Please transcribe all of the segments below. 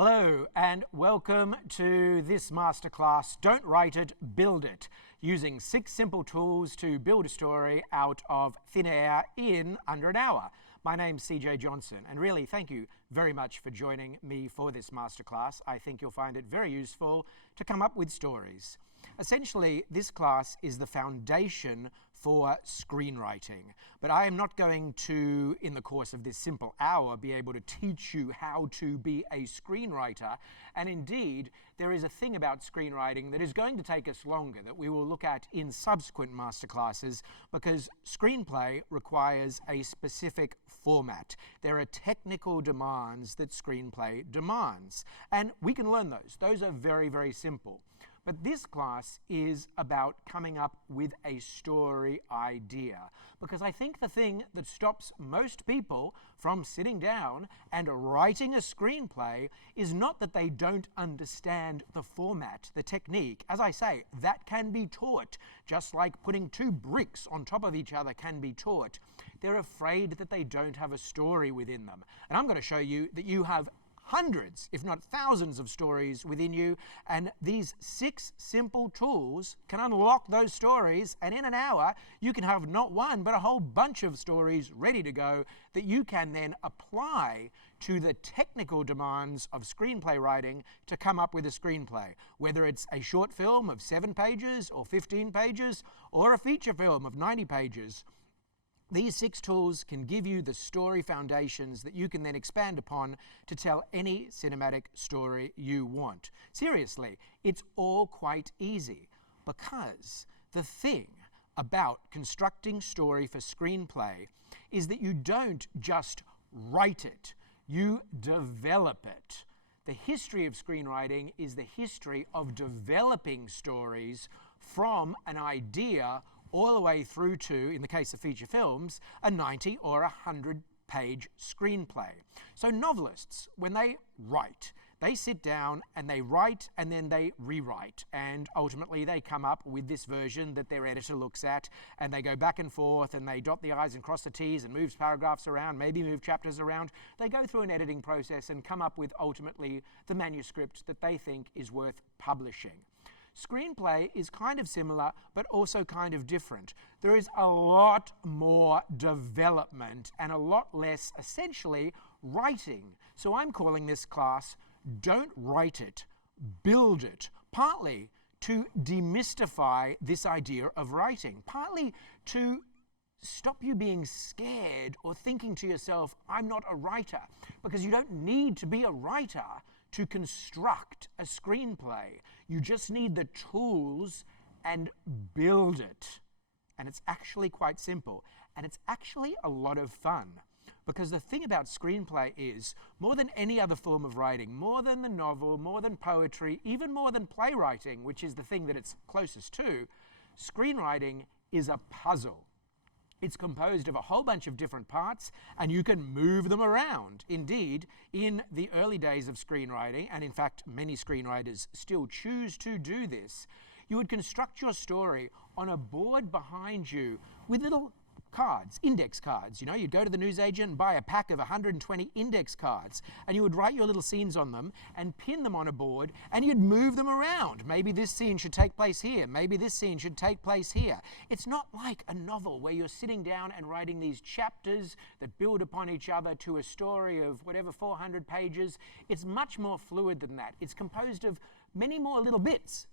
Hello and welcome to this masterclass, Don't Write It, Build It, using 6 simple tools to build a story out of thin air in under an hour. My name's CJ Johnson, and really thank you very much for joining me for this masterclass. I think you'll find it very useful to come up with stories. Essentially, this class is the foundation for screenwriting, but I am not going to, in the course of this simple hour, be able to teach you how to be a screenwriter. And indeed, there is a thing about screenwriting that is going to take us longer, that we will look at in subsequent masterclasses, because screenplay requires a specific format. There are technical demands that screenplay demands, and we can learn those. Those are very, very simple. But this class is about coming up with a story idea, because I think the thing that stops most people from sitting down and writing a screenplay is not that they don't understand the format, the technique. As I say, that can be taught, just like putting 2 bricks on top of each other can be taught. They're afraid that they don't have a story within them. And I'm going to show you that you have hundreds, if not thousands, of stories within you, and these 6 simple tools can unlock those stories, and in an hour you can have not one but a whole bunch of stories ready to go that you can then apply to the technical demands of screenplay writing to come up with a screenplay, whether it's a short film of 7 pages or 15 pages or a feature film of 90 pages. These 6 tools can give you the story foundations that you can then expand upon to tell any cinematic story you want. Seriously, it's all quite easy, because the thing about constructing story for screenplay is that you don't just write it, you develop it. The history of screenwriting is the history of developing stories from an idea all the way through to, in the case of feature films, a 90 or 100-page screenplay. So novelists, when they write, they sit down and they write and then they rewrite, and ultimately they come up with this version that their editor looks at, and they go back and forth and they dot the I's and cross the T's and move paragraphs around, maybe move chapters around. They go through an editing process and come up with ultimately the manuscript that they think is worth publishing. Screenplay is kind of similar, but also kind of different. There is a lot more development and a lot less, essentially, writing. So I'm calling this class Don't Write It, Build It, partly to demystify this idea of writing, partly to stop you being scared or thinking to yourself, I'm not a writer, because you don't need to be a writer to construct a screenplay. You just need the tools and build it. And it's actually quite simple. And it's actually a lot of fun. Because the thing about screenplay is, more than any other form of writing, more than the novel, more than poetry, even more than playwriting, which is the thing that it's closest to, screenwriting is a puzzle. It's composed of a whole bunch of different parts, and you can move them around. Indeed, in the early days of screenwriting, and in fact many screenwriters still choose to do this, you would construct your story on a board behind you with little cards, index cards. You know, you'd go to the newsagent and buy a pack of 120 index cards, and you would write your little scenes on them and pin them on a board, and you'd move them around. Maybe this scene should take place here. Maybe this scene should take place here. It's not like a novel where you're sitting down and writing these chapters that build upon each other to a story of whatever 400 pages. It's much more fluid than that. It's composed of many more little bits,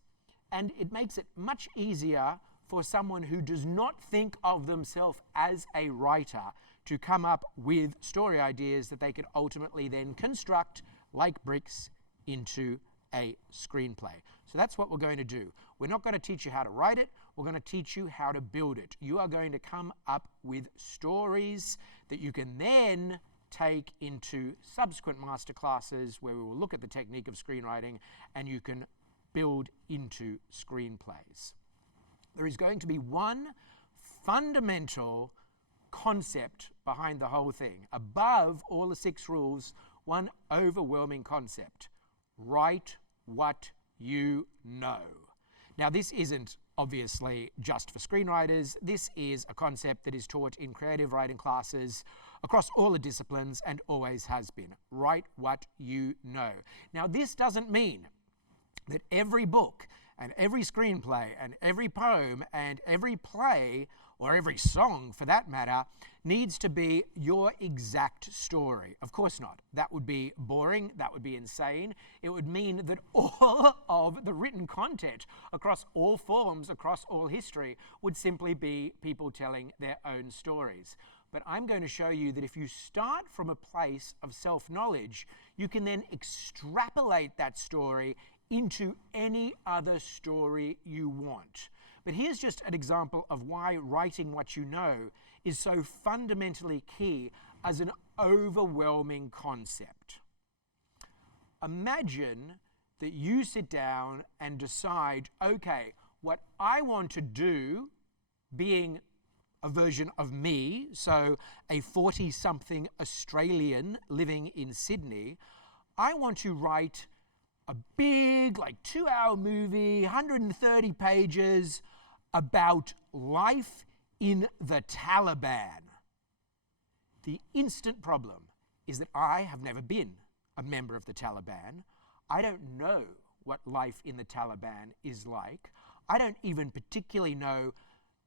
and it makes it much easier for someone who does not think of themselves as a writer to come up with story ideas that they could ultimately then construct like bricks into a screenplay. So that's what we're going to do. We're not going to teach you how to write it, we're going to teach you how to build it. You are going to come up with stories that you can then take into subsequent masterclasses where we will look at the technique of screenwriting, and you can build into screenplays. There is going to be one fundamental concept behind the whole thing. Above all the 6 rules, one overwhelming concept. Write what you know. Now, this isn't obviously just for screenwriters. This is a concept that is taught in creative writing classes across all the disciplines and always has been. Write what you know. Now, this doesn't mean that every book and every screenplay and every poem and every play, or every song for that matter, needs to be your exact story. Of course not. That would be boring. That would be insane. It would mean that all of the written content across all forms, across all history, would simply be people telling their own stories. But I'm going to show you that if you start from a place of self-knowledge, you can then extrapolate that story into any other story you want. But here's just an example of why writing what you know is so fundamentally key as an overwhelming concept. Imagine that you sit down and decide, okay, what I want to do, being a version of me, so a 40-something Australian living in Sydney, I want to write a big, 2-hour movie, 130 pages, about life in the Taliban. The instant problem is that I have never been a member of the Taliban. I don't know what life in the Taliban is like. I don't even particularly know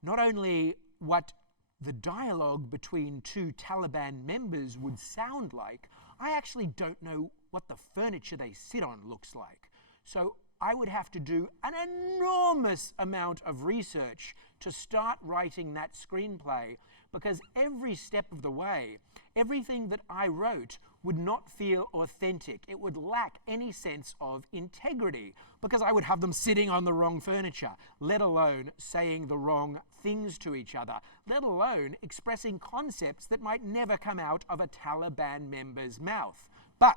not only what the dialogue between two Taliban members would sound like, I actually don't know what the furniture they sit on looks like. So I would have to do an enormous amount of research to start writing that screenplay, because every step of the way, everything that I wrote would not feel authentic. It would lack any sense of integrity, because I would have them sitting on the wrong furniture, let alone saying the wrong things to each other, let alone expressing concepts that might never come out of a Taliban member's mouth. But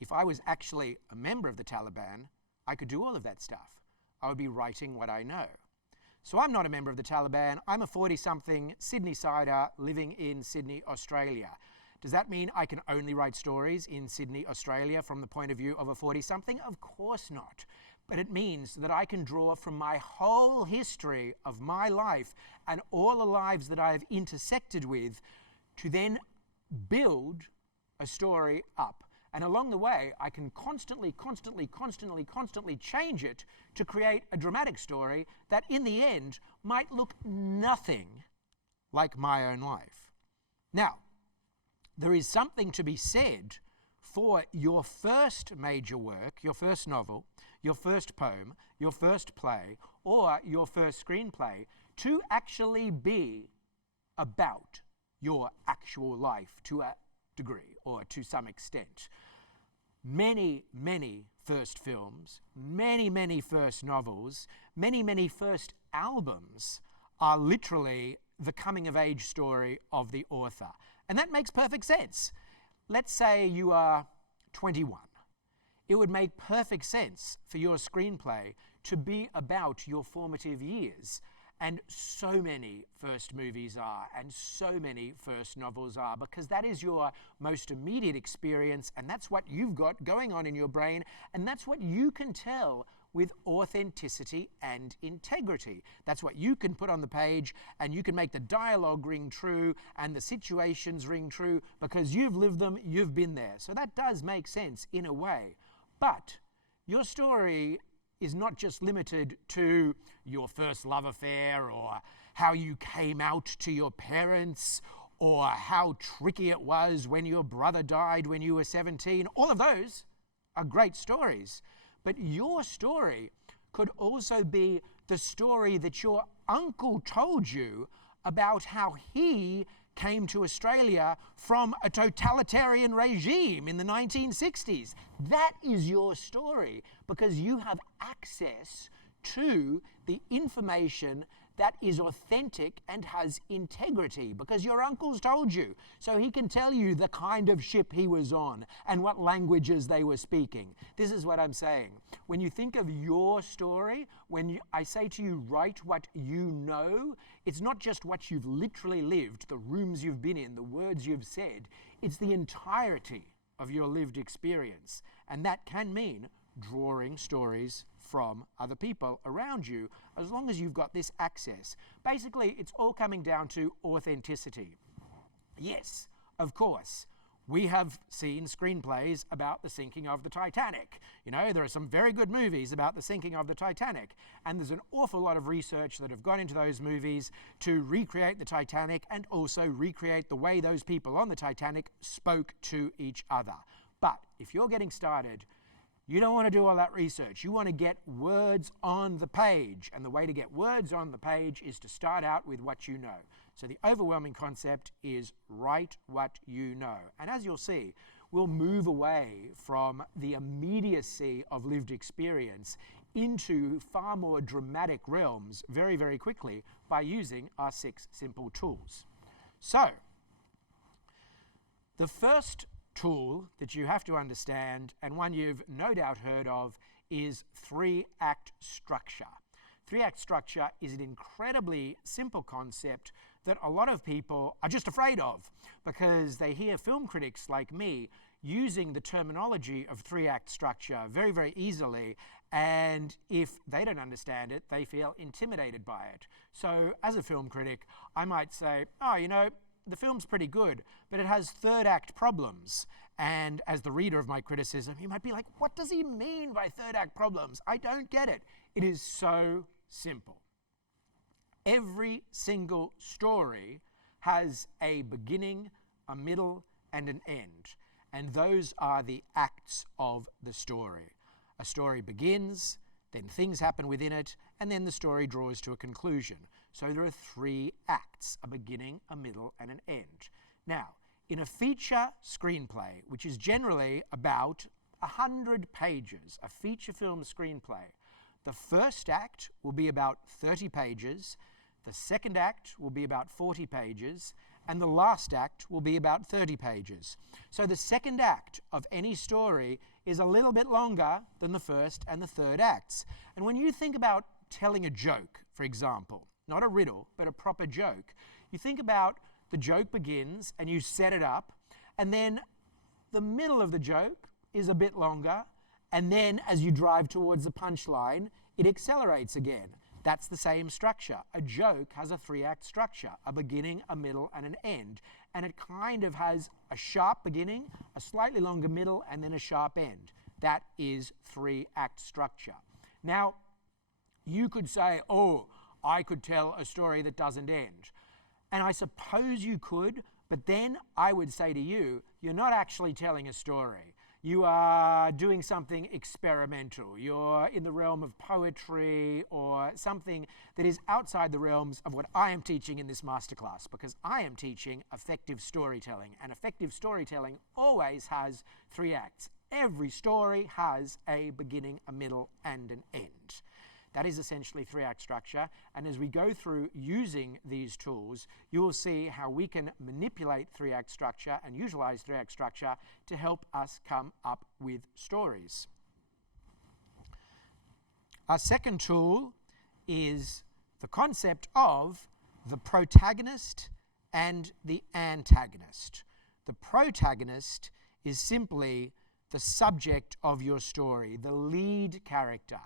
if I was actually a member of the Taliban, I could do all of that stuff. I would be writing what I know. So I'm not a member of the Taliban. I'm a 40-something Sydney-sider living in Sydney, Australia. Does that mean I can only write stories in Sydney, Australia from the point of view of a 40-something? Of course not. But it means that I can draw from my whole history of my life and all the lives that I have intersected with to then build a story up. And along the way, I can constantly change it to create a dramatic story that in the end might look nothing like my own life. Now, there is something to be said for your first major work, your first novel, your first poem, your first play, or your first screenplay to actually be about your actual life to a degree or to some extent. Many first films, many first novels, many first albums are literally the coming-of-age story of the author. And that makes perfect sense. Let's say you are 21. It would make perfect sense for your screenplay to be about your formative years. And so many first movies are, and so many first novels are, because that is your most immediate experience, and that's what you've got going on in your brain, and that's what you can tell with authenticity and integrity. That's what you can put on the page, and you can make the dialogue ring true and the situations ring true because you've lived them, you've been there. So that does make sense in a way. But your story is not just limited to your first love affair or how you came out to your parents or how tricky it was when your brother died when you were 17. All of those are great stories. But your story could also be the story that your uncle told you about how he came to Australia from a totalitarian regime in the 1960s. That is your story because you have access to the information that is authentic and has integrity because your uncle's told you. So he can tell you the kind of ship he was on and what languages they were speaking. This is what I'm saying. When you think of your story, I say to you, write what you know, it's not just what you've literally lived, the rooms you've been in, the words you've said. It's the entirety of your lived experience. And that can mean drawing stories from other people around you, as long as you've got this access. Basically, it's all coming down to authenticity. Yes, of course, we have seen screenplays about the sinking of the Titanic. You know, there are some very good movies about the sinking of the Titanic, and there's an awful lot of research that have gone into those movies to recreate the Titanic and also recreate the way those people on the Titanic spoke to each other. But if you're getting started, you don't want to do all that research. You want to get words on the page, and the way to get words on the page is to start out with what you know. So the overwhelming concept is write what you know. And as you'll see, we'll move away from the immediacy of lived experience into far more dramatic realms very, very quickly by using our 6 simple tools. So, the first tool that you have to understand, and one you've no doubt heard of, is 3-act structure. 3-act structure is an incredibly simple concept that a lot of people are just afraid of because they hear film critics like me using the terminology of 3-act structure very, very easily, and if they don't understand it, they feel intimidated by it. So as a film critic, I might say, oh, you know, the film's pretty good, but it has 3rd-act problems. And as the reader of my criticism, you might be like, what does he mean by 3rd-act problems? I don't get it. It is so simple. Every single story has a beginning, a middle, and an end. And those are the acts of the story. A story begins, then things happen within it, and then the story draws to a conclusion. So there are 3 acts, a beginning, a middle, and an end. Now, in a feature screenplay, which is generally about 100 pages, a feature film screenplay, the first act will be about 30 pages, the second act will be about 40 pages, and the last act will be about 30 pages. So the second act of any story is a little bit longer than the first and the third acts. And when you think about telling a joke, for example, not a riddle, but a proper joke, you think about the joke begins and you set it up, and then the middle of the joke is a bit longer, and then as you drive towards the punchline, it accelerates again. That's the same structure. A joke has a 3-act structure, a beginning, a middle, and an end. And it kind of has a sharp beginning, a slightly longer middle, and then a sharp end. That is 3-act structure. Now, you could say, oh, I could tell a story that doesn't end. And I suppose you could, but then I would say to you, you're not actually telling a story. You are doing something experimental. You're in the realm of poetry or something that is outside the realms of what I am teaching in this masterclass, because I am teaching effective storytelling, and effective storytelling always has 3 acts. Every story has a beginning, a middle, and an end. That is essentially 3-act structure, and as we go through using these tools, you will see how we can manipulate 3-act structure and utilize 3-act structure to help us come up with stories. Our second tool is the concept of the protagonist and the antagonist. The protagonist is simply the subject of your story, the lead character.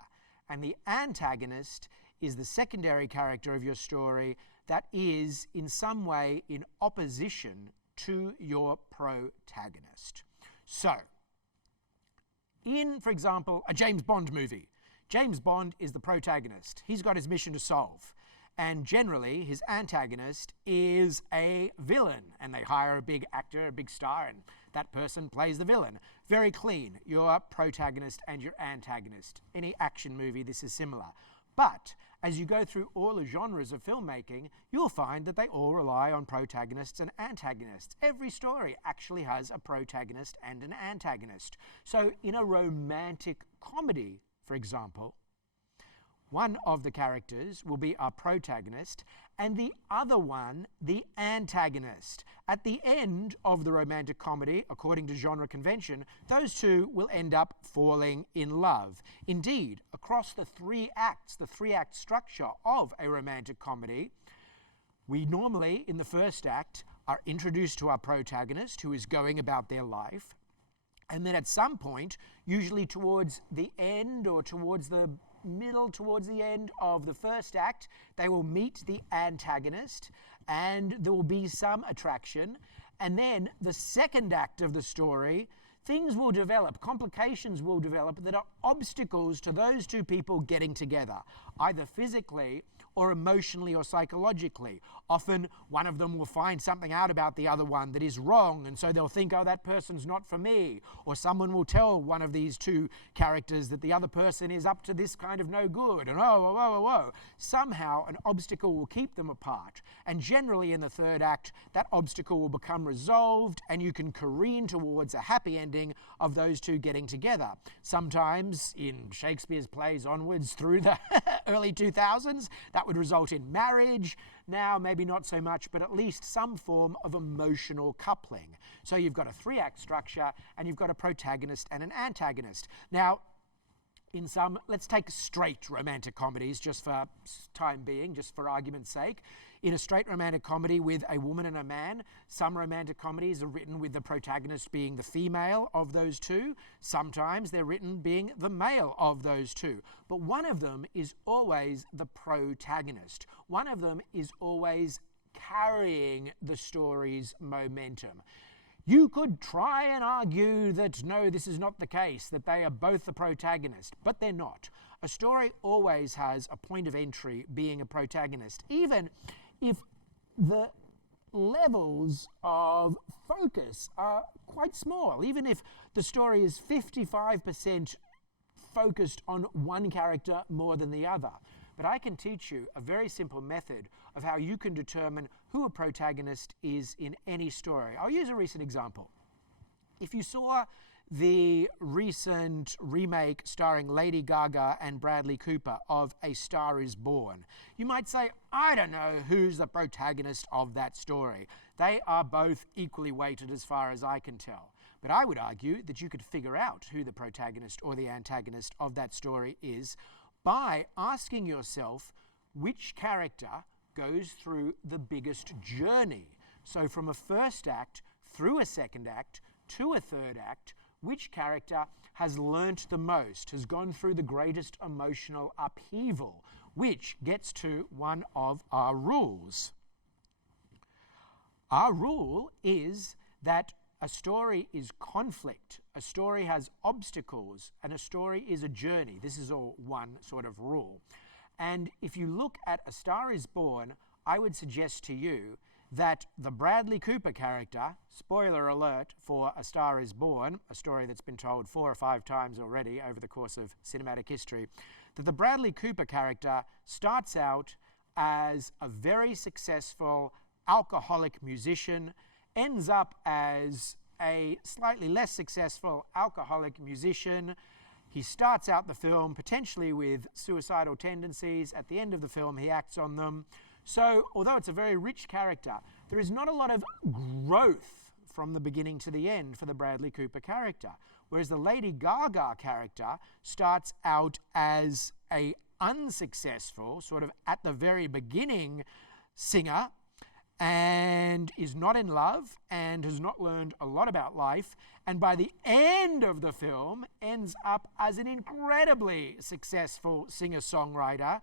And the antagonist is the secondary character of your story that is in some way in opposition to your protagonist. So, in, for example, a James Bond movie, James Bond is the protagonist. He's got his mission to solve. And generally, his antagonist is a villain. And they hire a big actor, a big star, and that person plays the villain. Very clean, your protagonist and your antagonist. Any action movie, this is similar. But as you go through all the genres of filmmaking, you'll find that they all rely on protagonists and antagonists. Every story actually has a protagonist and an antagonist. So in a romantic comedy, for example, one of the characters will be our protagonist and the other one the antagonist. At the end of the romantic comedy, according to genre convention, those two will end up falling in love. Indeed, across the 3 acts, the 3-act structure of a romantic comedy, we normally, in the first act, are introduced to our protagonist who is going about their life. And then at some point, usually towards the end or towards the middle, towards the end of the first act, they will meet the antagonist and there will be some attraction. And then the second act of the story, things will develop, complications will develop that are obstacles to those two people getting together, either physically or emotionally or psychologically. Often one of them will find something out about the other one that is wrong, and so they'll think, oh, that person's not for me. Or someone will tell one of these two characters that the other person is up to this kind of no good, and somehow an obstacle will keep them apart. And generally in the third act, that obstacle will become resolved and you can careen towards a happy ending of those two getting together. Sometimes in Shakespeare's plays onwards through the early 2000s, that would result in marriage. Now, maybe not so much, but at least some form of emotional coupling. So you've got a three-act structure and you've got a protagonist and an antagonist. Now, in some, let's take straight romantic comedies just for time being, just for argument's sake. In a straight romantic comedy with a woman and a man, some romantic comedies are written with the protagonist being the female of those two. Sometimes they're written being the male of those two. But one of them is always the protagonist. One of them is always carrying the story's momentum. You could try and argue that no, this is not the case, that they are both the protagonist, but they're not. A story always has a point of entry being a protagonist, even if the levels of focus are quite small, even if the story is 55% focused on one character more than the other. But I can teach you a very simple method of how you can determine who a protagonist is in any story. I'll use a recent example. If you saw the recent remake starring Lady Gaga and Bradley Cooper of A Star is Born, you might say, I don't know who's the protagonist of that story. They are both equally weighted as far as I can tell. But I would argue that you could figure out who the protagonist or the antagonist of that story is by asking yourself which character goes through the biggest journey. So from a first act through a second act to a third act, which character has learnt the most, has gone through the greatest emotional upheaval, which gets to one of our rules. Our rule is that a story is conflict, a story has obstacles, and a story is a journey. This is all one sort of rule. And if you look at A Star is Born, I would suggest to you that the Bradley Cooper character, spoiler alert for A Star is Born, a story that's been told 4 or 5 times already over the course of cinematic history, that the Bradley Cooper character starts out as a very successful alcoholic musician, ends up as a slightly less successful alcoholic musician. He starts out the film potentially with suicidal tendencies. At the end of the film, he acts on them. So, although it's a very rich character, there is not a lot of growth from the beginning to the end for the Bradley Cooper character. Whereas the Lady Gaga character starts out as a unsuccessful, sort of at the very beginning, singer, and is not in love and has not learned a lot about life, and by the end of the film ends up as an incredibly successful singer-songwriter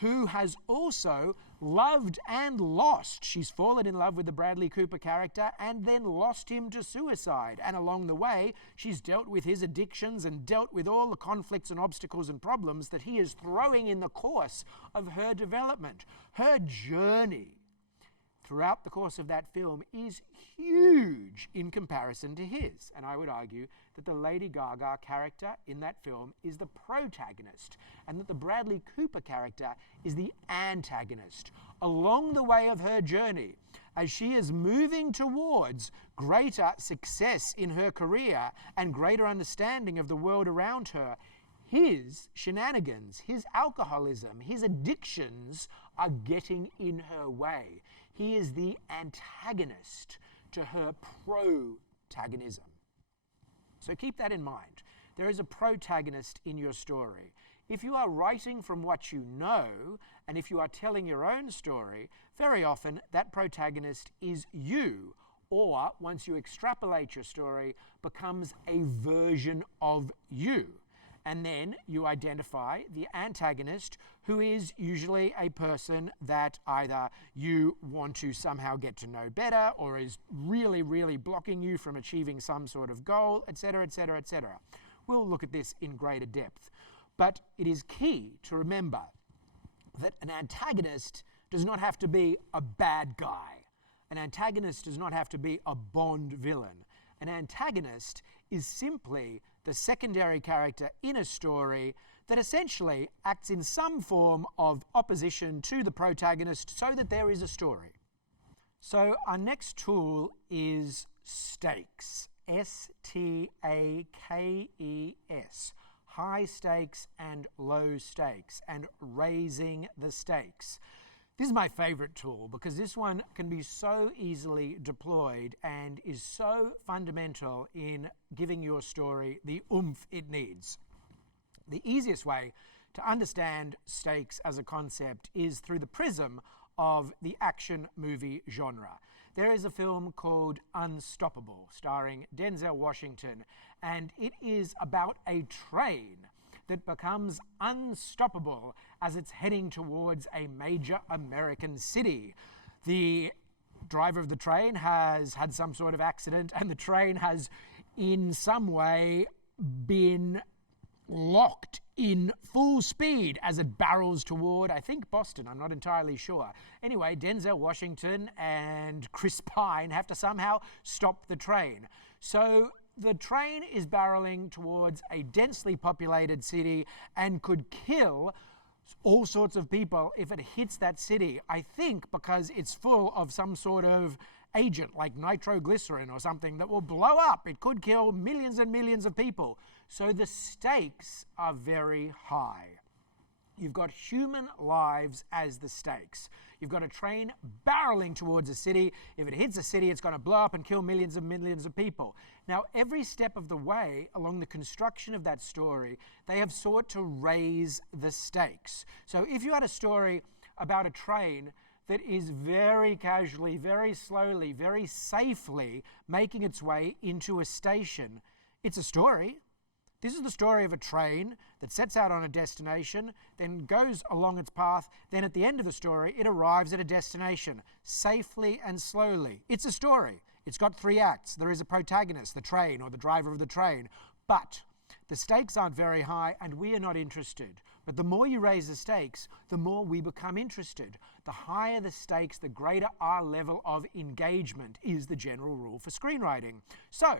who has also loved and lost. She's fallen in love with the Bradley Cooper character and then lost him to suicide. And along the way, she's dealt with his addictions and dealt with all the conflicts and obstacles and problems that he is throwing in the course of her development. Her journey throughout the course of that film is huge in comparison to his. And I would argue that the Lady Gaga character in that film is the protagonist and that the Bradley Cooper character is the antagonist. Along the way of her journey, as she is moving towards greater success in her career and greater understanding of the world around her, his shenanigans, his alcoholism, his addictions are getting in her way. He is the antagonist to her protagonism. So keep that in mind. There is a protagonist in your story. If you are writing from what you know, and if you are telling your own story, very often that protagonist is you, or once you extrapolate your story, becomes a version of you. and then you identify the antagonist, who is usually a person that either you want to somehow get to know better or is really, really blocking you from achieving some sort of goal, etc., etc., etc. We'll look at this in greater depth. But it is key to remember that an antagonist does not have to be a bad guy. An antagonist does not have to be a Bond villain. An antagonist is simply the secondary character in a story that essentially acts in some form of opposition to the protagonist so that there is a story. So our next tool is stakes. S-T-A-K-E-S. High stakes and low stakes, and raising the stakes. This is my favorite tool because this one can be so easily deployed and is so fundamental in giving your story the oomph it needs. The easiest way to understand stakes as a concept is through the prism of the action movie genre. There is a film called Unstoppable, starring Denzel Washington, and it is about a train that becomes unstoppable as it's heading towards a major American city. The driver of the train has had some sort of accident, and the train has in some way been locked in full speed as it barrels toward, I think, Boston. I'm not entirely sure. Anyway, Denzel Washington and Chris Pine have to somehow stop the train. So the train is barreling towards a densely populated city and could kill all sorts of people if it hits that city. I think because it's full of some sort of agent like nitroglycerin or something that will blow up. It could kill millions and millions of people. So the stakes are very high. You've got human lives as the stakes. You've got a train barreling towards a city. If it hits a city, it's going to blow up and kill millions and millions of people. Now, every step of the way along the construction of that story, they have sought to raise the stakes. So if you had a story about a train that is very casually, very slowly, very safely making its way into a station, it's a story. This is the story of a train that sets out on a destination, then goes along its path, then at the end of the story, it arrives at a destination, safely and slowly. It's a story. It's got 3 acts. There is a protagonist, the train or the driver of the train. But the stakes aren't very high and we are not interested. But the more you raise the stakes, the more we become interested. The higher the stakes, the greater our level of engagement is the general rule for screenwriting. So,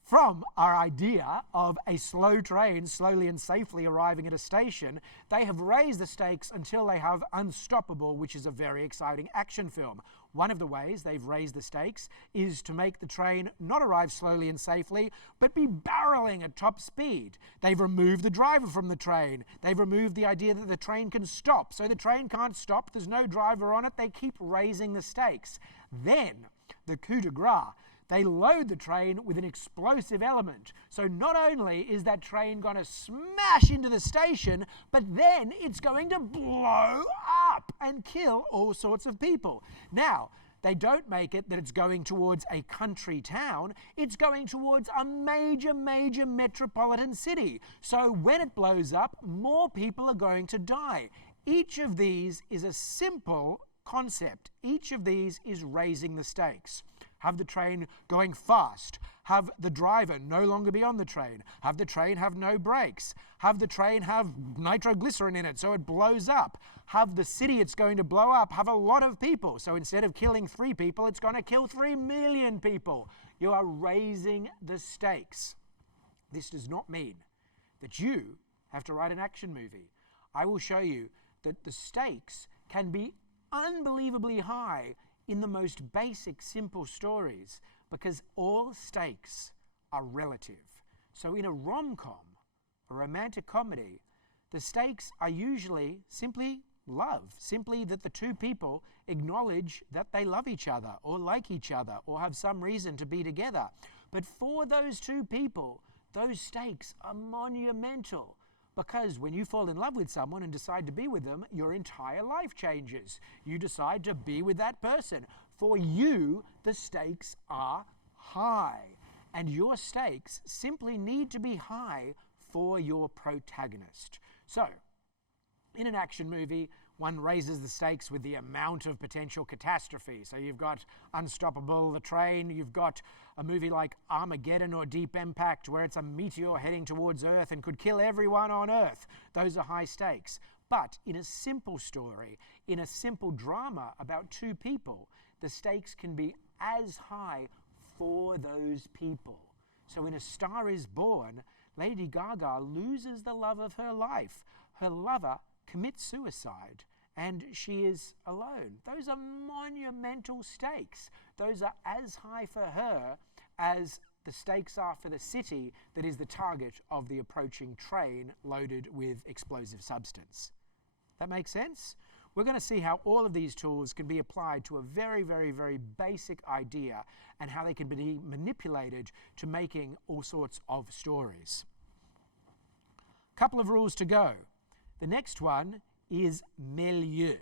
from our idea of a slow train slowly and safely arriving at a station, they have raised the stakes until they have Unstoppable, which is a very exciting action film. One of the ways they've raised the stakes is to make the train not arrive slowly and safely, but be barreling at top speed. They've removed the driver from the train. They've removed the idea that the train can stop. So the train can't stop. There's no driver on it. They keep raising the stakes. Then, the coup de grace. They load the train with an explosive element. So not only is that train going to smash into the station, but then it's going to blow up and kill all sorts of people. Now, they don't make it that it's going towards a country town. It's going towards a major metropolitan city. So when it blows up, more people are going to die. Each of these is a simple concept. Each of these is raising the stakes. Have the train going fast. Have the driver no longer be on the train. Have the train have no brakes. Have the train have nitroglycerin in it so it blows up. Have the city it's going to blow up have a lot of people. So instead of killing 3 people, it's going to kill 3 million people. You are raising the stakes. This does not mean that you have to write an action movie. I will show you that the stakes can be unbelievably high in the most basic, simple stories, because all stakes are relative. So in a rom-com, a romantic comedy, the stakes are usually simply love, simply that the 2 people acknowledge that they love each other, or like each other, or have some reason to be together. But for those 2 people, those stakes are monumental. Because when you fall in love with someone and decide to be with them, your entire life changes. You decide to be with that person. For you, the stakes are high. And your stakes simply need to be high for your protagonist. So, in an action movie, one raises the stakes with the amount of potential catastrophe. So you've got Unstoppable, the train, you've got a movie like Armageddon or Deep Impact where it's a meteor heading towards Earth and could kill everyone on Earth. Those are high stakes. But in a simple story, in a simple drama about two people, the stakes can be as high for those people. So in A Star is Born, Lady Gaga loses the love of her life. Her lover commits suicide and she is alone. Those are monumental stakes. Those are as high for her as the stakes are for the city that is the target of the approaching train loaded with explosive substance. That makes sense? We're going to see how all of these tools can be applied to a very, very, very basic idea and how they can be manipulated to making all sorts of stories. Couple of rules to go. The next one is milieu.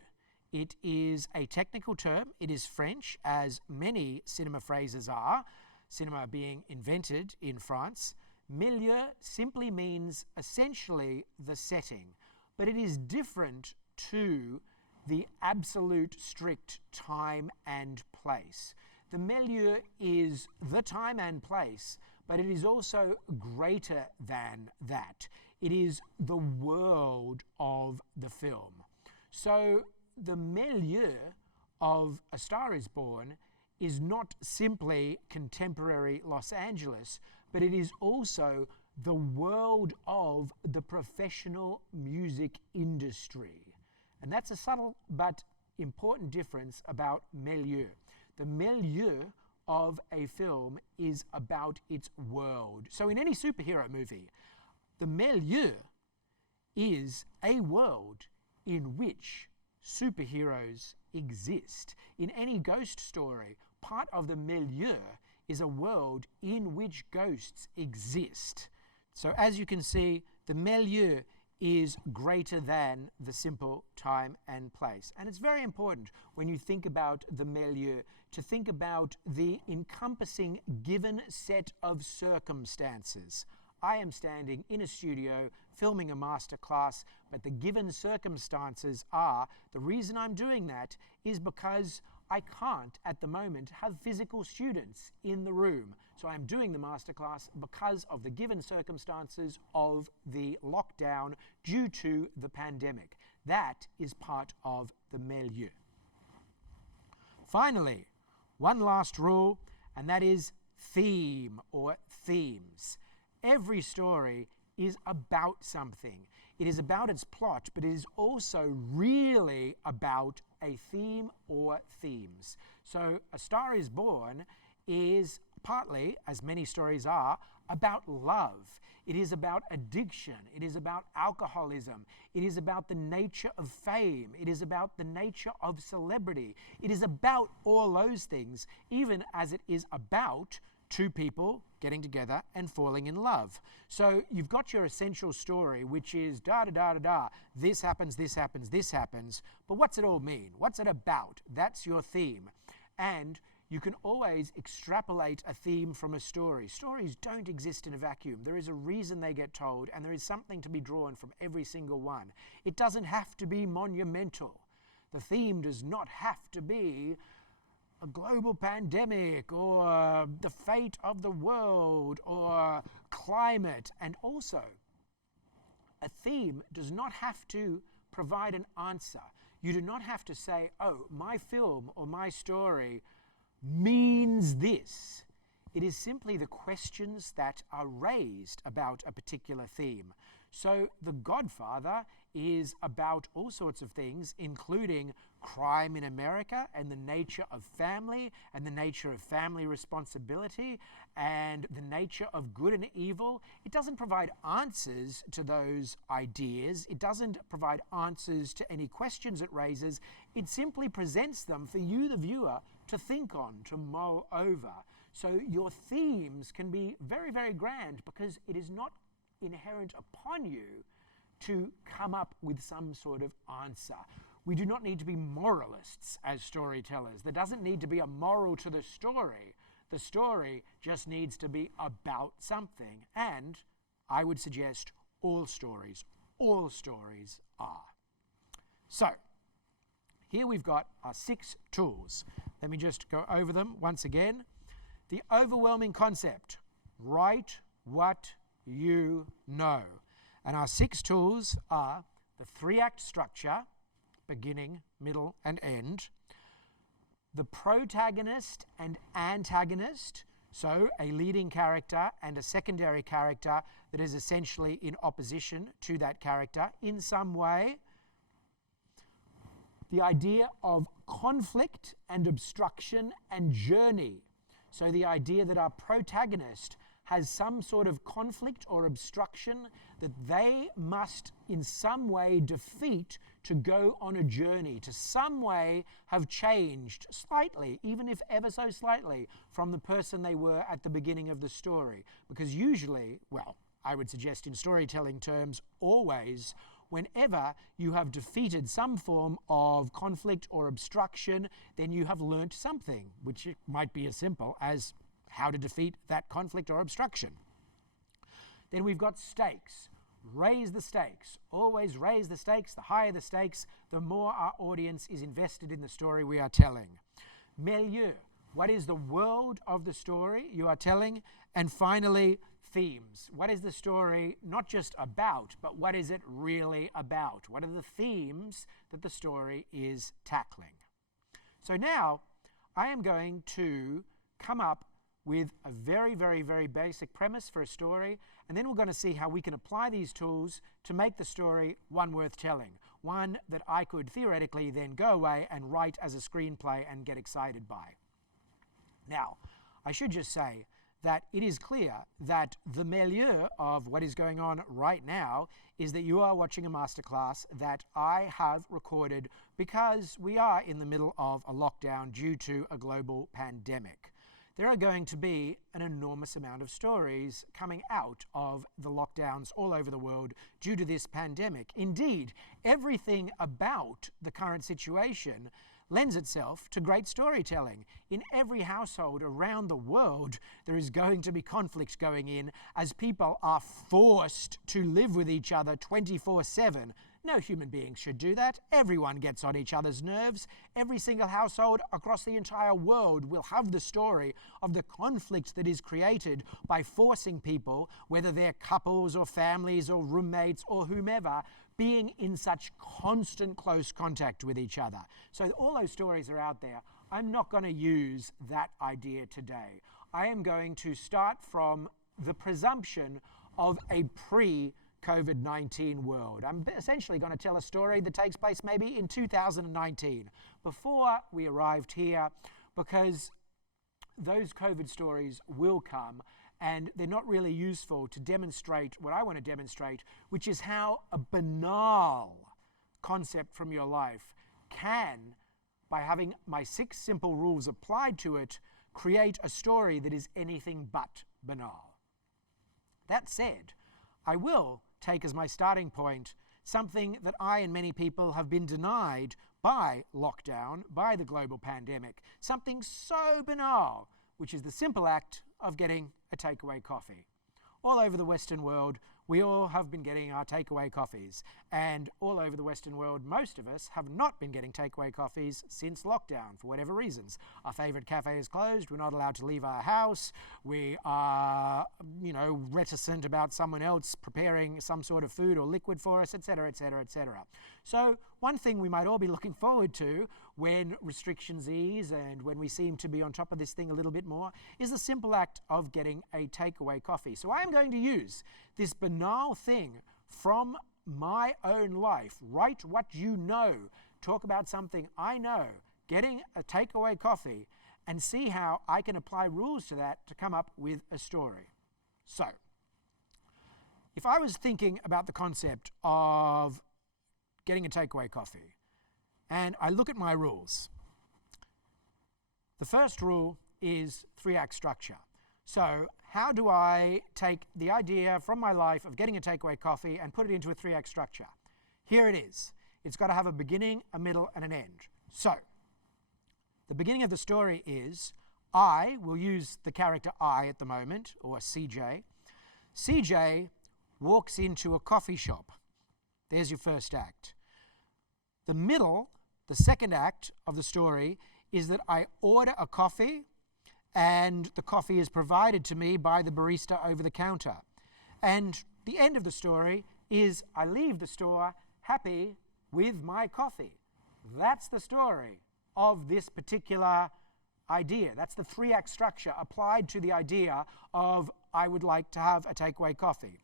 It is a technical term. It is French, as many cinema phrases are, cinema being invented in France. Milieu simply means essentially the setting, but it is different to the absolute strict time and place. The milieu is the time and place, but it is also greater than that. It is the world of the film. So the milieu of A Star is Born is not simply contemporary Los Angeles, but it is also the world of the professional music industry. And that's a subtle but important difference about milieu. The milieu of a film is about its world. So in any superhero movie, the milieu is a world in which superheroes exist. In any ghost story, part of the milieu is a world in which ghosts exist. So as you can see, the milieu is greater than the simple time and place. And it's very important when you think about the milieu to think about the encompassing given set of circumstances. I am standing in a studio filming a masterclass, but the given circumstances are, the reason I'm doing that is because I can't at the moment have physical students in the room. So I'm doing the masterclass because of the given circumstances of the lockdown due to the pandemic. That is part of the milieu. Finally, one last rule, and that is theme or themes. Every story is about something. It is about its plot, but it is also really about a theme or themes. So A Star is Born is partly, as many stories are, about love. It is about addiction. It is about alcoholism. It is about the nature of fame. It is about the nature of celebrity. It is about all those things, even as it is about two people getting together and falling in love. So you've got your essential story, which is da-da-da-da-da, this happens, this happens, this happens, but what's it all mean? What's it about? That's your theme. And you can always extrapolate a theme from a story. Stories don't exist in a vacuum. There is a reason they get told, and there is something to be drawn from every single one. It doesn't have to be monumental. The theme does not have to be a global pandemic or the fate of the world or climate. And also, a theme does not have to provide an answer. You do not have to say, oh, my film or my story means this. It is simply the questions that are raised about a particular theme. So The Godfather is about all sorts of things, including crime in America and the nature of family and the nature of family responsibility and the nature of good and evil. It doesn't provide answers to those ideas. It doesn't provide answers to any questions it raises. It simply presents them for you, the viewer, to think on, to mull over. So your themes can be very, very grand because it is not inherent upon you to come up with some sort of answer. We do not need to be moralists as storytellers. There doesn't need to be a moral to the story. The story just needs to be about something. And I would suggest all stories. All stories are. So, here we've got our 6 tools. Let me just go over them once again. The overwhelming concept, write what you know. And our 6 tools are the 3-act structure, beginning, middle, and end. The protagonist and antagonist, so a leading character and a secondary character that is essentially in opposition to that character in some way. The idea of conflict and obstruction and journey. So the idea that our protagonist has some sort of conflict or obstruction that they must in some way defeat to go on a journey, to some way have changed slightly, even if ever so slightly, from the person they were at the beginning of the story. Because usually, well, I would suggest in storytelling terms, always, whenever you have defeated some form of conflict or obstruction, then you have learnt something, which might be as simple as how to defeat that conflict or obstruction. Then we've got stakes. Raise the stakes. Always raise the stakes. The higher the stakes, the more our audience is invested in the story we are telling. Milieu. What is the world of the story you are telling? And finally, themes. What is the story not just about, but what is it really about? What are the themes that the story is tackling? So now I am going to come up with a very, very, very basic premise for a story, and then we're going to see how we can apply these tools to make the story one worth telling, one that I could theoretically then go away and write as a screenplay and get excited by. Now, I should just say that it is clear that the milieu of what is going on right now is that you are watching a masterclass that I have recorded because we are in the middle of a lockdown due to a global pandemic. There are going to be an enormous amount of stories coming out of the lockdowns all over the world due to this pandemic. Indeed, everything about the current situation lends itself to great storytelling. In every household around the world, there is going to be conflict going in as people are forced to live with each other 24/7. No human being should do that. Everyone gets on each other's nerves. Every single household across the entire world will have the story of the conflict that is created by forcing people, whether they're couples or families or roommates or whomever, being in such constant close contact with each other. So all those stories are out there. I'm not going to use that idea today. I am going to start from the presumption of a pre-COVID-19 world. I'm essentially going to tell a story that takes place maybe in 2019, before we arrived here, because those COVID stories will come and they're not really useful to demonstrate what I want to demonstrate, which is how a banal concept from your life can, by having my 6 simple rules applied to it, create a story that is anything but banal. That said, I will take as my starting point something that I and many people have been denied by lockdown, by the global pandemic, something so banal, which is the simple act of getting a takeaway coffee. All over the Western world, we all have been getting our takeaway coffees. And all over the Western world, most of us have not been getting takeaway coffees since lockdown, for whatever reasons. Our favorite cafe is closed. We're not allowed to leave our house. We are, reticent about someone else preparing some sort of food or liquid for us, etc., etc., etc. So one thing we might all be looking forward to when restrictions ease and when we seem to be on top of this thing a little bit more is the simple act of getting a takeaway coffee. So I am going to use this banal thing from my own life. Write what you know. Talk about something I know. Getting a takeaway coffee, and see how I can apply rules to that to come up with a story. So, if I was thinking about the concept of getting a takeaway coffee, and I look at my rules, the first rule is 3-act structure. So how do I take the idea from my life of getting a takeaway coffee and put it into a 3-act structure? Here it is. It's got to have a beginning, a middle, and an end. So the beginning of the story is I will use the character I at the moment, or CJ. CJ walks into a coffee shop. There's your first act. The middle, the second act of the story, is that I order a coffee and the coffee is provided to me by the barista over the counter. And the end of the story is I leave the store happy with my coffee. That's the story of this particular idea. That's the 3-act structure applied to the idea of I would like to have a takeaway coffee.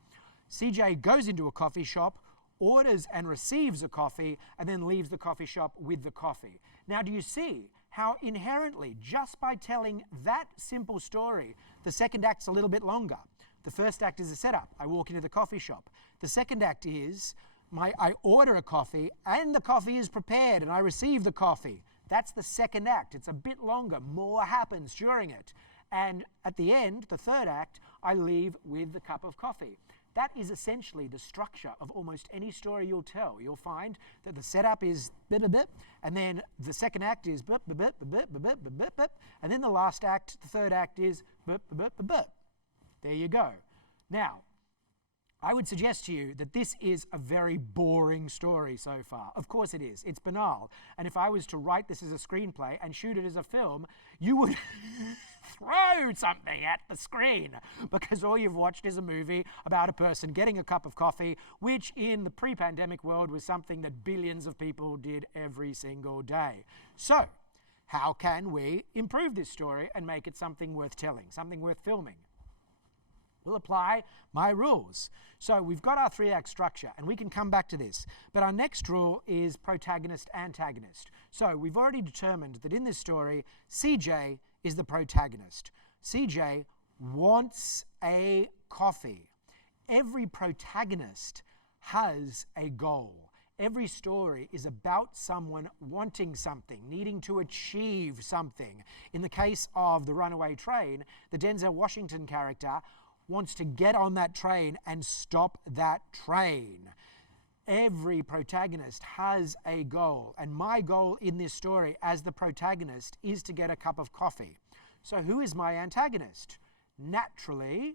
CJ goes into a coffee shop, orders and receives a coffee, and then leaves the coffee shop with the coffee. Now, do you see how inherently, just by telling that simple story, the second act's a little bit longer? The first act is a setup. I walk into the coffee shop. The second act is I order a coffee and the coffee is prepared and I receive the coffee. That's the second act. It's a bit longer. More happens during it. And at the end, the third act, I leave with the cup of coffee. That is essentially the structure of almost any story you'll tell. You'll find that the setup is bip, bip, and then the second act is bip, bip, bip, bip, bip, bip, bip, bip, and then the last act, the third act is bip, bip, bip, bip. There you go. Now, I would suggest to you that this is a very boring story so far. Of course it is. It's banal. And if I was to write this as a screenplay and shoot it as a film, you would throw something at the screen because all you've watched is a movie about a person getting a cup of coffee, which in the pre-pandemic world was something that billions of people did every single day. So, how can we improve this story and make it something worth telling, something worth filming? We'll apply my rules. So we've got our 3-act structure, and we can come back to this. But our next rule is protagonist-antagonist. So we've already determined that in this story, CJ is the protagonist. CJ wants a coffee. Every protagonist has a goal. Every story is about someone wanting something, needing to achieve something. In the case of The Runaway Train, the Denzel Washington character wants to get on that train and stop that train. Every protagonist has a goal, and my goal in this story as the protagonist is to get a cup of coffee. So who is my antagonist? Naturally,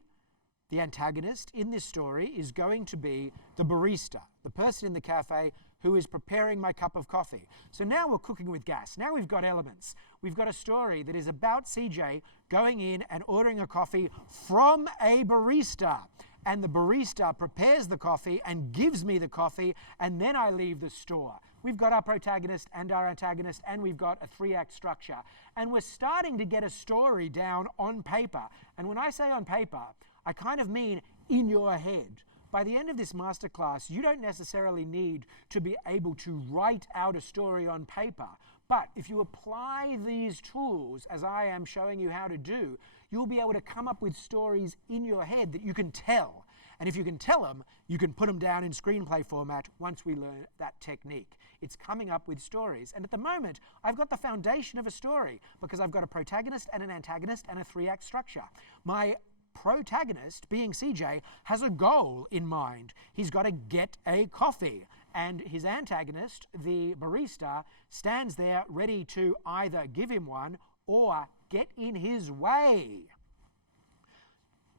the antagonist in this story is going to be the barista, the person in the cafe who is preparing my cup of coffee. So now we're cooking with gas. Now we've got elements. We've got a story that is about CJ going in and ordering a coffee from a barista. And the barista prepares the coffee and gives me the coffee, and then I leave the store. We've got our protagonist and our antagonist, and we've got a 3-act structure. And we're starting to get a story down on paper. And when I say on paper, I kind of mean in your head. By the end of this masterclass, you don't necessarily need to be able to write out a story on paper. But if you apply these tools, as I am showing you how to do, you'll be able to come up with stories in your head that you can tell. And if you can tell them, you can put them down in screenplay format once we learn that technique. It's coming up with stories. And at the moment, I've got the foundation of a story because I've got a protagonist and an antagonist and a 3-act structure. My protagonist, being CJ, has a goal in mind. He's got to get a coffee. And his antagonist, the barista, stands there ready to either give him one or get in his way.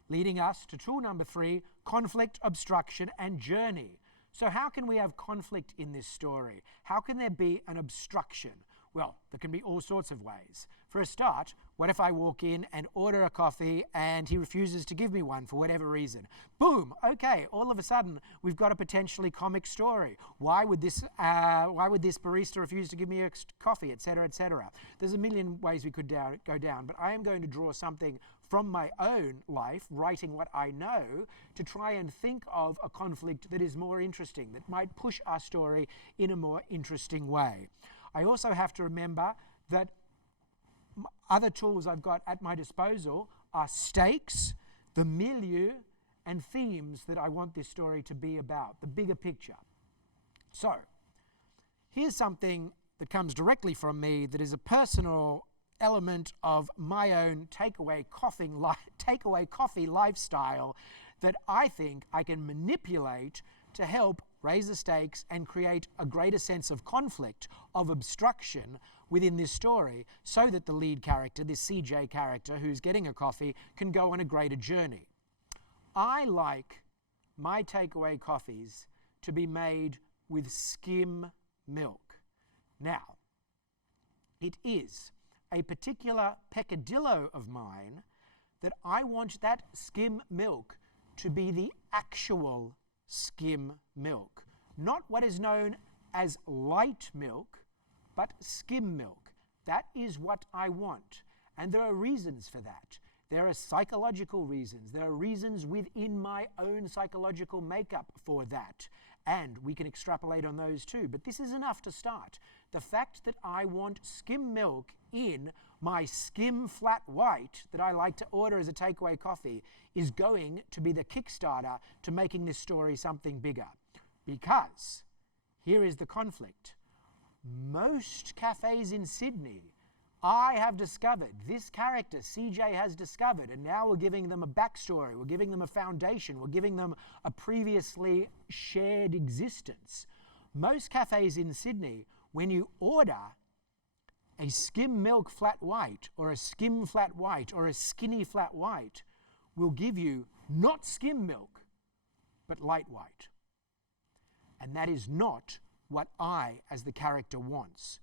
Leading us to tool number 3, conflict, obstruction, and journey. So how can we have conflict in this story? How can there be an obstruction? Well, there can be all sorts of ways. For a start, what if I walk in and order a coffee and he refuses to give me one for whatever reason? Boom, okay, all of a sudden we've got a potentially comic story. Why would this barista refuse to give me a coffee, etc., etc.? There's a million ways we could go down, but I am going to draw something from my own life, writing what I know, to try and think of a conflict that is more interesting, that might push our story in a more interesting way. I also have to remember that other tools I've got at my disposal are stakes, the milieu, and themes that I want this story to be about, the bigger picture. So, here's something that comes directly from me that is a personal element of my own takeaway coffee lifestyle that I think I can manipulate to help raise the stakes and create a greater sense of conflict, of obstruction within this story, so that the lead character, this CJ character who's getting a coffee, can go on a greater journey. I like my takeaway coffees to be made with skim milk. Now, it is a particular peccadillo of mine that I want that skim milk to be the actual skim milk, not what is known as light milk, but skim milk. That is what I want. And there are reasons for that. There are psychological reasons. There are reasons within my own psychological makeup for that. And we can extrapolate on those too. But this is enough to start. The fact that I want skim milk in my skim flat white that I like to order as a takeaway coffee is going to be the Kickstarter to making this story something bigger. Because here is the conflict. Most cafes in Sydney, I have discovered, this character, CJ, has discovered, and now we're giving them a backstory, we're giving them a foundation, we're giving them a previously shared existence. Most cafes in Sydney, when you order a skim milk flat white, or a skim flat white, or a skinny flat white, will give you not skim milk, but light white. And that is not what I, as the character, wants.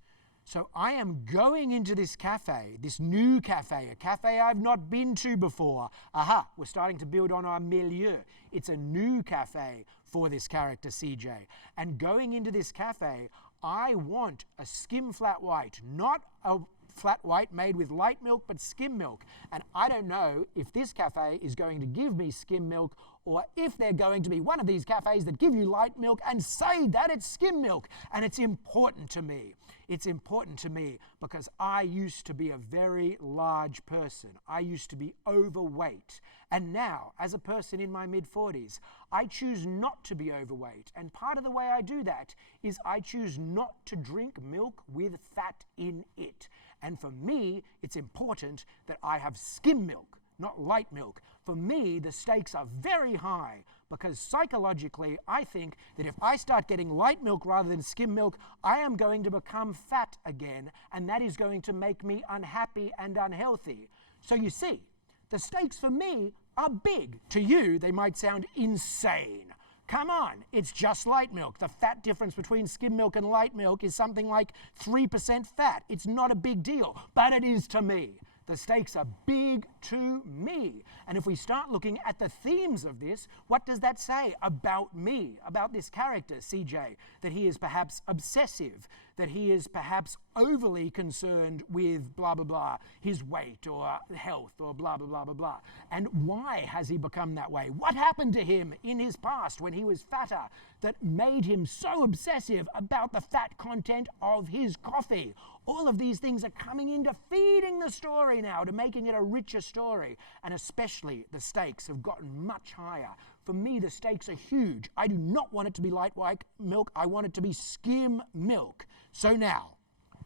So I am going into this cafe, this new cafe, a cafe I've not been to before. Aha, we're starting to build on our milieu. It's a new cafe for this character, CJ. And going into this cafe, I want a skim flat white, not a flat white made with light milk, but skim milk. And I don't know if this cafe is going to give me skim milk, or if they're going to be one of these cafes that give you light milk and say that it's skim milk. And it's important to me. It's important to me because I used to be a very large person. I used to be overweight. And now, as a person in my mid-40s, I choose not to be overweight. And part of the way I do that is I choose not to drink milk with fat in it. And for me, it's important that I have skim milk, not light milk. For me, the stakes are very high because psychologically, I think that if I start getting light milk rather than skim milk, I am going to become fat again, and that is going to make me unhappy and unhealthy. So you see, the stakes for me are big. To you, they might sound insane. Come on, it's just light milk. The fat difference between skim milk and light milk is something like 3% fat. It's not a big deal, but it is to me. The stakes are big to me. And if we start looking at the themes of this, what does that say about me, about this character, CJ? That he is perhaps obsessive, that he is perhaps overly concerned with blah, blah, blah, his weight or health or blah, blah, blah, blah, blah. And why has he become that way? What happened to him in his past when he was fatter that made him so obsessive about the fat content of his coffee? All of these things are coming into feeding the story now, to making it a richer story. And especially the stakes have gotten much higher. For me, the stakes are huge. I do not want it to be light white milk. I want it to be skim milk. So now,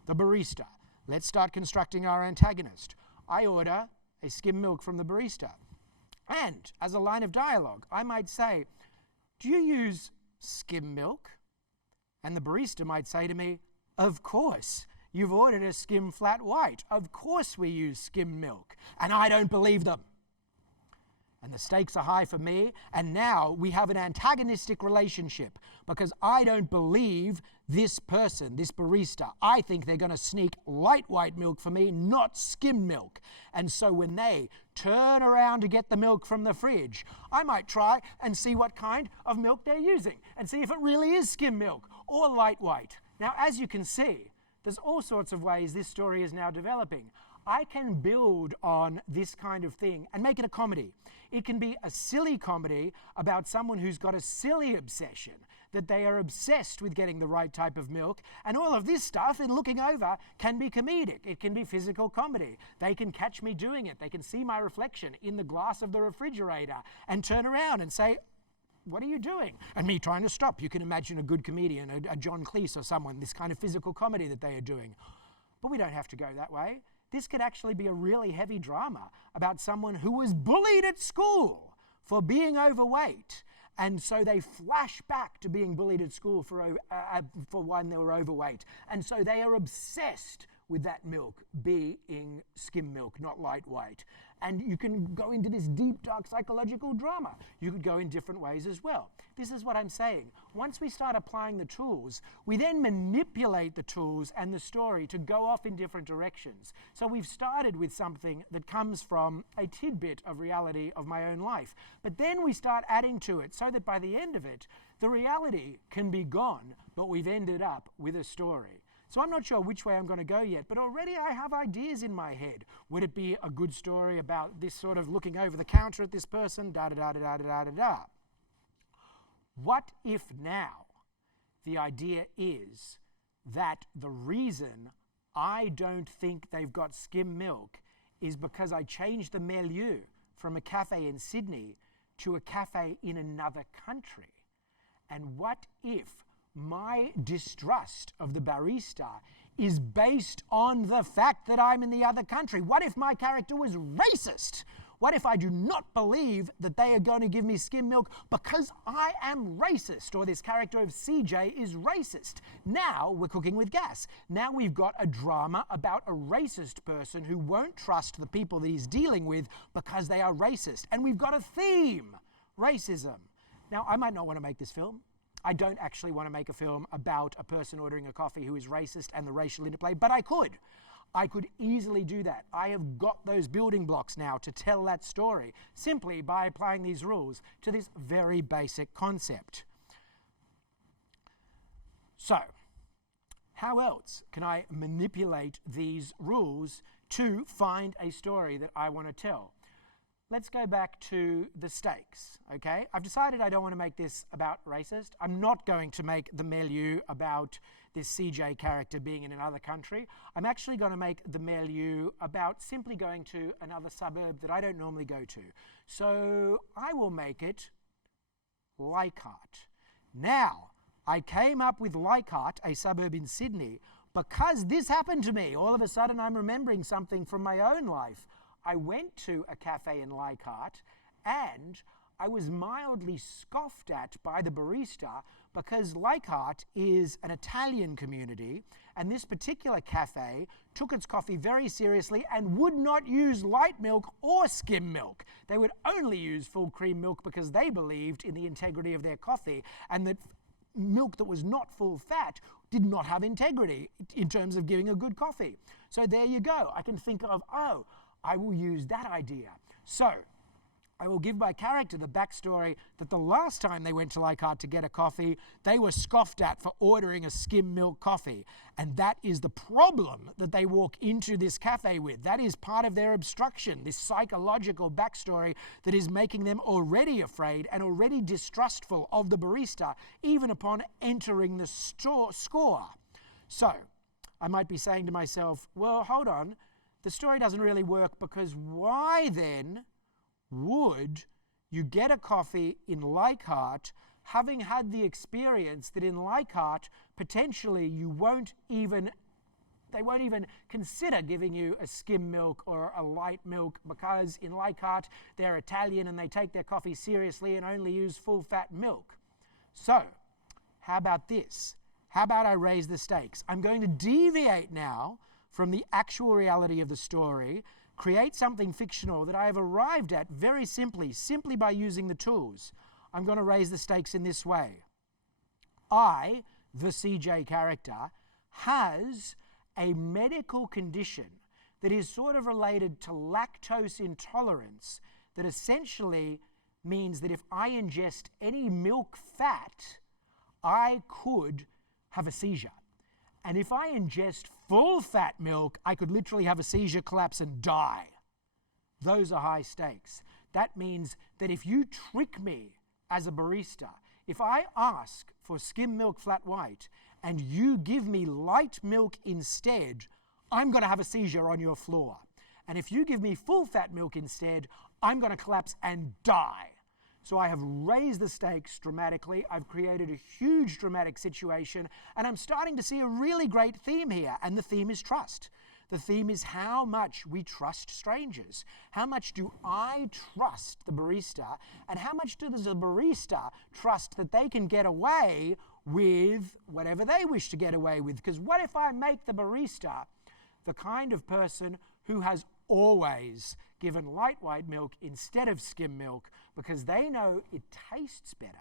the barista. Let's start constructing our antagonist. I order a skim milk from the barista. And as a line of dialogue, I might say, do you use skim milk? And the barista might say to me, of course. You've ordered a skim flat white. Of course we use skim milk. And I don't believe them. And the stakes are high for me. And now we have an antagonistic relationship because I don't believe this person, this barista. I think they're going to sneak light white milk for me, not skim milk. And so when they turn around to get the milk from the fridge, I might try and see what kind of milk they're using and see if it really is skim milk or light white. Now, as you can see, there's all sorts of ways this story is now developing. I can build on this kind of thing and make it a comedy. It can be a silly comedy about someone who's got a silly obsession, that they are obsessed with getting the right type of milk, and all of this stuff in looking over can be comedic. It can be physical comedy. They can catch me doing it. They can see my reflection in the glass of the refrigerator and turn around and say, what are you doing? And me trying to stop. You can imagine a good comedian, a John Cleese or someone, this kind of physical comedy that they are doing. But we don't have to go that way. This could actually be a really heavy drama about someone who was bullied at school for being overweight. And so they flash back to being bullied at school for when they were overweight. And so they are obsessed with that milk being skim milk, not light white. And you can go into this deep, dark psychological drama. You could go in different ways as well. This is what I'm saying. Once we start applying the tools, we then manipulate the tools and the story to go off in different directions. So we've started with something that comes from a tidbit of reality of my own life. But then we start adding to it so that by the end of it, the reality can be gone, but we've ended up with a story. So I'm not sure which way I'm going to go yet, but already I have ideas in my head. Would it be a good story about this sort of looking over the counter at this person, da-da-da-da-da-da-da-da? What if now the idea is that the reason I don't think they've got skim milk is because I changed the milieu from a cafe in Sydney to a cafe in another country? And what if my distrust of the barista is based on the fact that I'm in the other country? What if my character was racist? What if I do not believe that they are going to give me skim milk because I am racist, or this character of CJ is racist? Now we're cooking with gas. Now we've got a drama about a racist person who won't trust the people that he's dealing with because they are racist. And we've got a theme, racism. Now, I might not want to make this film. I don't actually want to make a film about a person ordering a coffee who is racist and the racial interplay, but I could. I could easily do that. I have got those building blocks now to tell that story simply by applying these rules to this very basic concept. So, how else can I manipulate these rules to find a story that I want to tell? Let's go back to the stakes, okay? I've decided I don't want to make this about racist. I'm not going to make the milieu about this CJ character being in another country. I'm actually going to make the milieu about simply going to another suburb that I don't normally go to. So I will make it Leichhardt. Now, I came up with Leichhardt, a suburb in Sydney, because this happened to me. All of a sudden, I'm remembering something from my own life. I went to a cafe in Leichhardt and I was mildly scoffed at by the barista because Leichhardt is an Italian community, and this particular cafe took its coffee very seriously and would not use light milk or skim milk. They would only use full cream milk because they believed in the integrity of their coffee, and that milk that was not full fat did not have integrity in terms of giving a good coffee. So there you go. I can think of, oh, I will use that idea. So I will give my character the backstory that the last time they went to Leichhardt to get a coffee, they were scoffed at for ordering a skim milk coffee. And that is the problem that they walk into this cafe with. That is part of their obstruction, this psychological backstory that is making them already afraid and already distrustful of the barista, even upon entering the score. So I might be saying to myself, well, hold on, the story doesn't really work because why then would you get a coffee in Leichhardt having had the experience that in Leichhardt potentially they won't even consider giving you a skim milk or a light milk because in Leichhardt they're Italian and they take their coffee seriously and only use full fat milk. So how about this? How about I raise the stakes? I'm going to deviate now from the actual reality of the story, create something fictional that I have arrived at very simply by using the tools. I'm going to raise the stakes in this way. I, the CJ character, has a medical condition that is sort of related to lactose intolerance that essentially means that if I ingest any milk fat, I could have a seizure. And if I ingest full fat milk, I could literally have a seizure, collapse, and die. Those are high stakes. That means that if you trick me as a barista, if I ask for skim milk flat white and you give me light milk instead, I'm going to have a seizure on your floor. And if you give me full fat milk instead, I'm going to collapse and die. So I have raised the stakes dramatically, I've created a huge dramatic situation, and I'm starting to see a really great theme here, and the theme is trust. The theme is how much we trust strangers. How much do I trust the barista, and how much does the barista trust that they can get away with whatever they wish to get away with? Because what if I make the barista the kind of person who has always given light white milk instead of skim milk because they know it tastes better.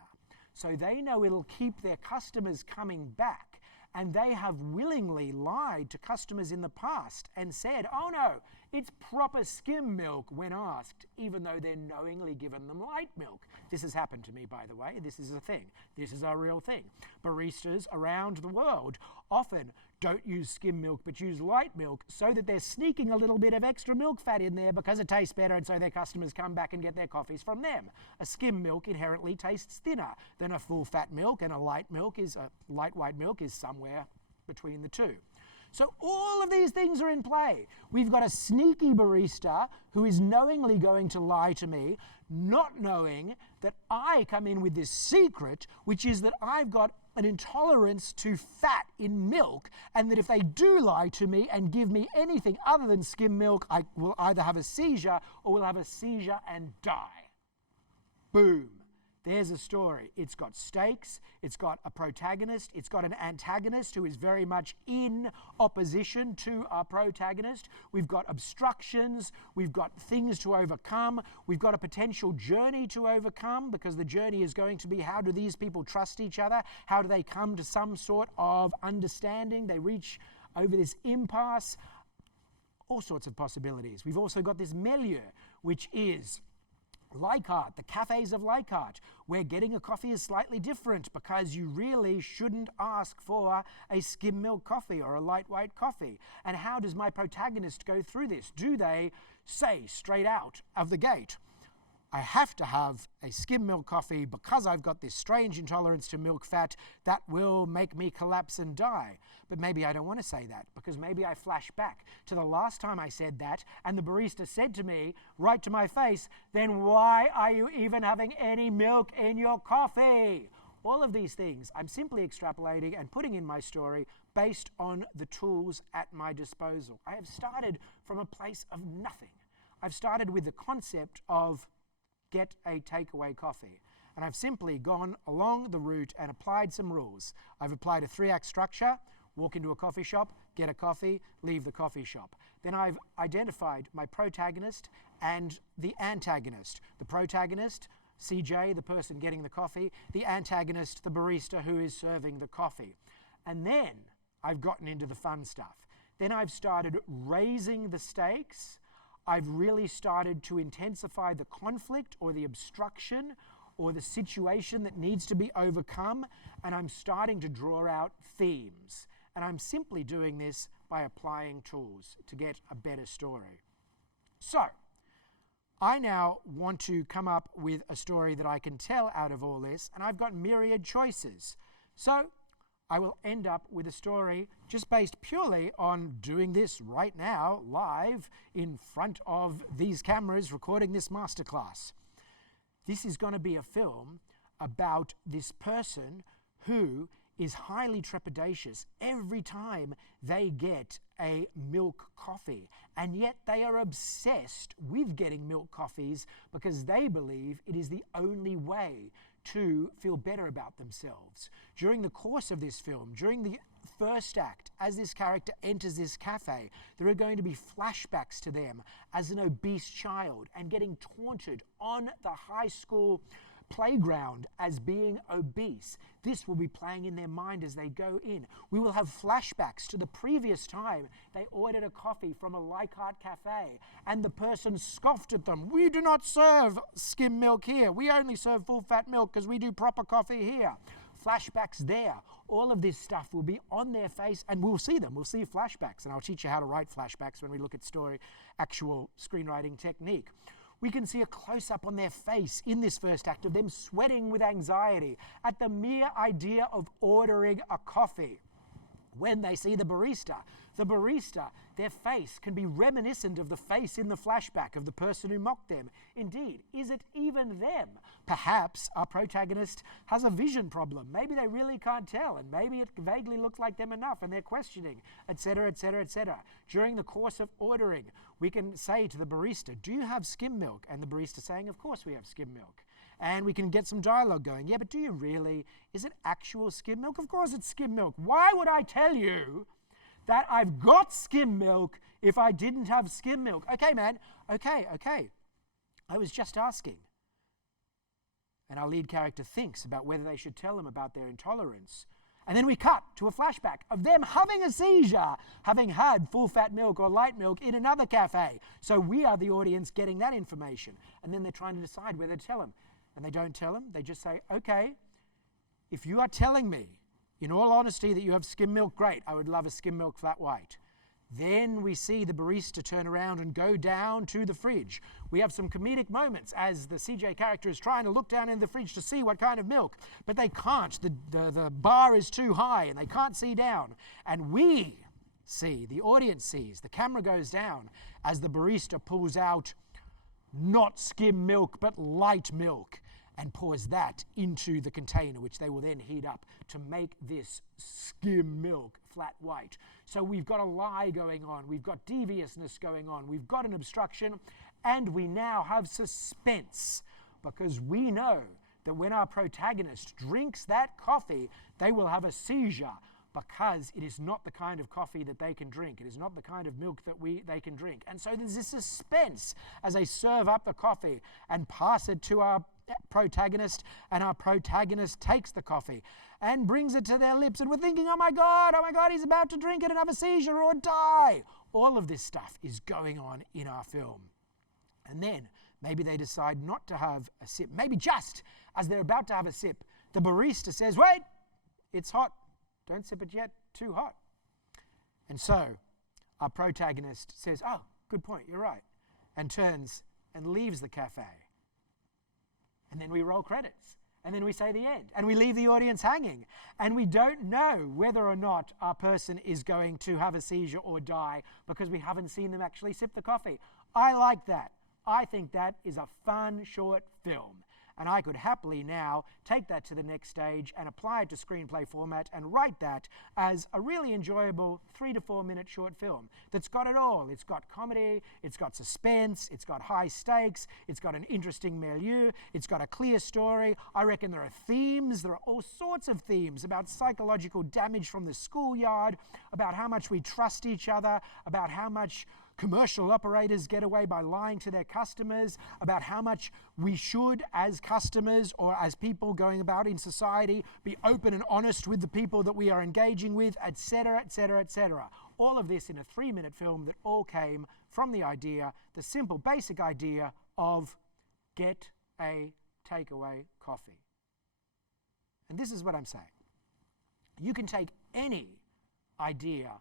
So they know it'll keep their customers coming back. And they have willingly lied to customers in the past and said, oh no, it's proper skim milk when asked, even though they're knowingly given them light milk. This has happened to me, by the way. This is a thing. This is a real thing. Baristas around the world often don't use skim milk but use light milk so that they're sneaking a little bit of extra milk fat in there because it tastes better, and so their customers come back and get their coffees from them. A skim milk inherently tastes thinner than a full fat milk, and a light white milk is somewhere between the two. So all of these things are in play. We've got a sneaky barista who is knowingly going to lie to me, not knowing that I come in with this secret, which is that I've got an intolerance to fat in milk, and that if they do lie to me and give me anything other than skim milk, I will either have a seizure or will have a seizure and die. Boom. There's a story. It's got stakes, it's got a protagonist, it's got an antagonist who is very much in opposition to our protagonist. We've got obstructions, we've got things to overcome, we've got a potential journey to overcome, because the journey is going to be, how do these people trust each other? How do they come to some sort of understanding? They reach over this impasse. All sorts of possibilities. We've also got this milieu, which is Leichhardt, the cafes of Leichhardt, where getting a coffee is slightly different because you really shouldn't ask for a skim milk coffee or a light white coffee. And how does my protagonist go through this? Do they say straight out of the gate, I have to have a skim milk coffee because I've got this strange intolerance to milk fat that will make me collapse and die? But maybe I don't want to say that, because maybe I flash back to the last time I said that and the barista said to me right to my face, then why are you even having any milk in your coffee? All of these things I'm simply extrapolating and putting in my story based on the tools at my disposal. I have started from a place of nothing. I've started with the concept of get a takeaway coffee. And I've simply gone along the route and applied some rules. I've applied a 3-act structure: walk into a coffee shop, get a coffee, leave the coffee shop. Then I've identified my protagonist and the antagonist. The protagonist, CJ, the person getting the coffee; the antagonist, the barista who is serving the coffee. And then I've gotten into the fun stuff. Then I've started raising the stakes. I've really started to intensify the conflict or the obstruction or the situation that needs to be overcome, and I'm starting to draw out themes. And I'm simply doing this by applying tools to get a better story. So, I now want to come up with a story that I can tell out of all this, and I've got myriad choices. So, I will end up with a story just based purely on doing this right now, live, in front of these cameras, recording this masterclass. This is going to be a film about this person who is highly trepidatious every time they get a milk coffee, and yet they are obsessed with getting milk coffees because they believe it is the only way to feel better about themselves. During the course of this film, during the first act, as this character enters this cafe, there are going to be flashbacks to them as an obese child and getting taunted on the high school playground as being obese. This will be playing in their mind as they go in. We will have flashbacks to the previous time they ordered a coffee from a Leichhardt cafe and the person scoffed at them. We do not serve skim milk here. We only serve full fat milk because we do proper coffee here. Flashbacks there. All of this stuff will be on their face and we'll see them. We'll see flashbacks, and I'll teach you how to write flashbacks when we look at actual screenwriting technique. We can see a close-up on their face in this first act of them sweating with anxiety at the mere idea of ordering a coffee. When they see the barista, their face can be reminiscent of the face in the flashback of the person who mocked them. Indeed, is it even them? Perhaps our protagonist has a vision problem. Maybe they really can't tell, and maybe it vaguely looks like them enough, and they're questioning, etc., etc., etc. During the course of ordering, we can say to the barista, do you have skim milk? And the barista saying, of course we have skim milk. And we can get some dialogue going. Yeah, but do you really? Is it actual skim milk? Of course it's skim milk. Why would I tell you that I've got skim milk if I didn't have skim milk? Okay, man, okay. I was just asking. And our lead character thinks about whether they should tell him about their intolerance. And then we cut to a flashback of them having a seizure, having had full-fat milk or light milk in another cafe. So we are the audience getting that information. And then they're trying to decide whether to tell him. And they don't tell him. They just say, okay, if you are telling me, in all honesty, that you have skim milk, great. I would love a skim milk flat white. Then we see the barista turn around and go down to the fridge. We have some comedic moments as the CJ character is trying to look down in the fridge to see what kind of milk, but they can't. The bar is too high and they can't see down. And we see, the audience sees, the camera goes down as the barista pulls out not skim milk but light milk and pours that into the container, which they will then heat up to make this skim milk flat white. So we've got a lie going on, we've got deviousness going on, we've got an obstruction, and we now have suspense, because we know that when our protagonist drinks that coffee, they will have a seizure, because it is not the kind of coffee that they can drink. It is not the kind of milk that they can drink. And so there's this suspense as they serve up the coffee and pass it to our protagonist, and our protagonist takes the coffee and brings it to their lips, and we're thinking, oh my God, he's about to drink it and have a seizure or die. All of this stuff is going on in our film. And then maybe they decide not to have a sip. Maybe just as they're about to have a sip, the barista says, wait, it's hot. Don't sip it yet, too hot. And so our protagonist says, oh, good point, you're right, and turns and leaves the cafe. And then we roll credits, and then we say the end, and we leave the audience hanging, and we don't know whether or not our person is going to have a seizure or die because we haven't seen them actually sip the coffee. I like that. I think that is a fun short film. And I could happily now take that to the next stage and apply it to screenplay format and write that as a really enjoyable 3 to 4 minute short film that's got it all. It's got comedy, it's got suspense, it's got high stakes, it's got an interesting milieu, it's got a clear story. I reckon there are themes, there are all sorts of themes about psychological damage from the schoolyard, about how much we trust each other, about how much commercial operators get away by lying to their customers, about how much we should, as customers or as people going about in society, be open and honest with the people that we are engaging with, etc., etc., etc. All of this in a 3-minute film that all came from the idea, the simple, basic idea of get a takeaway coffee. And this is what I'm saying. You can take any idea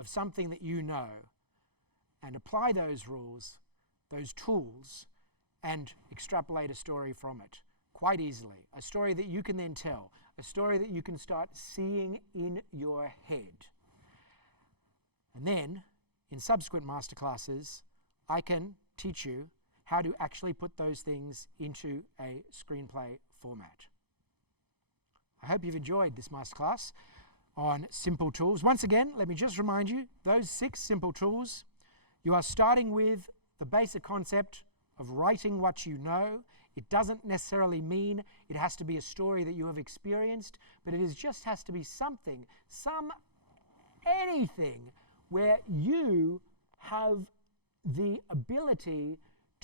of something that you know and apply those rules, those tools, and extrapolate a story from it quite easily. A story that you can then tell, a story that you can start seeing in your head. And then, in subsequent masterclasses, I can teach you how to actually put those things into a screenplay format. I hope you've enjoyed this masterclass on simple tools. Once again, let me just remind you, those 6 simple tools. You are starting with the basic concept of writing what you know. It doesn't necessarily mean it has to be a story that you have experienced, but it just has to be something, anything where you have the ability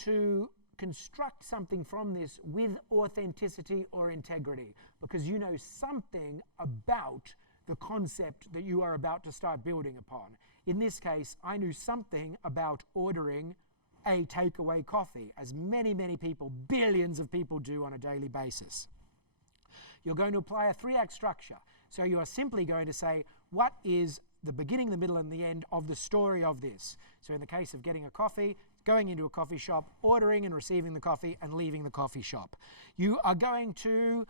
to construct something from this with authenticity or integrity, because you know something about the concept that you are about to start building upon. In this case, I knew something about ordering a takeaway coffee, as many, many people, billions of people do on a daily basis. You're going to apply a 3-act structure. So you are simply going to say, what is the beginning, the middle, and the end of the story of this? So in the case of getting a coffee, going into a coffee shop, ordering and receiving the coffee, and leaving the coffee shop. You are going to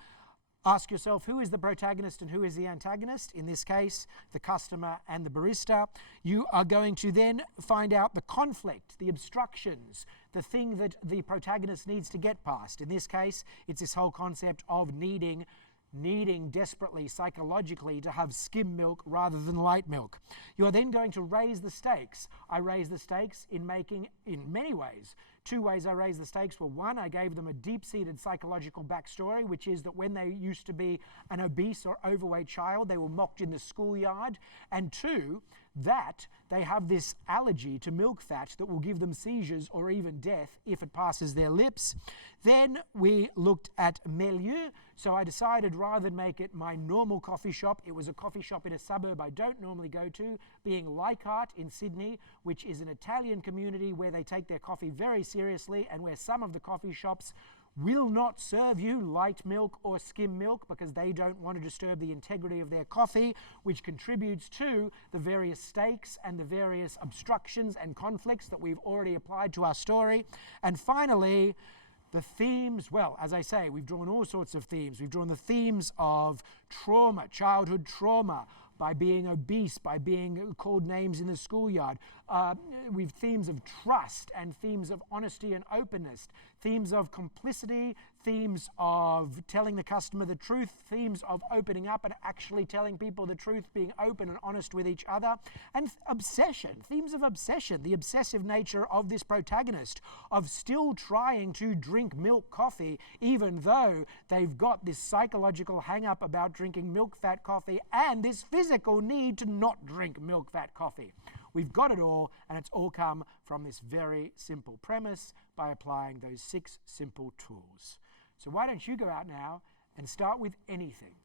ask yourself, who is the protagonist and who is the antagonist? In this case, the customer and the barista. You are going to then find out the conflict, the obstructions, the thing that the protagonist needs to get past. In this case, it's this whole concept of needing desperately, psychologically, to have skim milk rather than light milk. You are then going to raise the stakes. I raise the stakes in many ways. 2 ways I raised the stakes were, 1, I gave them a deep-seated psychological backstory, which is that when they used to be an obese or overweight child, they were mocked in the schoolyard. And 2, that they have this allergy to milk fat that will give them seizures or even death if it passes their lips. Then we looked at Milieu, so I decided rather than make it my normal coffee shop, it was a coffee shop in a suburb I don't normally go to, being Leichhardt in Sydney, which is an Italian community where they take their coffee very seriously and where some of the coffee shops will not serve you light milk or skim milk because they don't want to disturb the integrity of their coffee, which contributes to the various stakes and the various obstructions and conflicts that we've already applied to our story. And finally, the themes, well, as I say, we've drawn all sorts of themes. We've drawn the themes of trauma, childhood trauma, by being obese, by being called names in the schoolyard. We've themes of trust and themes of honesty and openness, themes of complicity, themes of telling the customer the truth, themes of opening up and actually telling people the truth, being open and honest with each other, and obsession, themes of obsession, the obsessive nature of this protagonist, of still trying to drink milk coffee even though they've got this psychological hang-up about drinking milk-fat coffee and this physical need to not drink milk-fat coffee. We've got it all, and it's all come from this very simple premise by applying those 6 simple tools. So why don't you go out now and start with anything.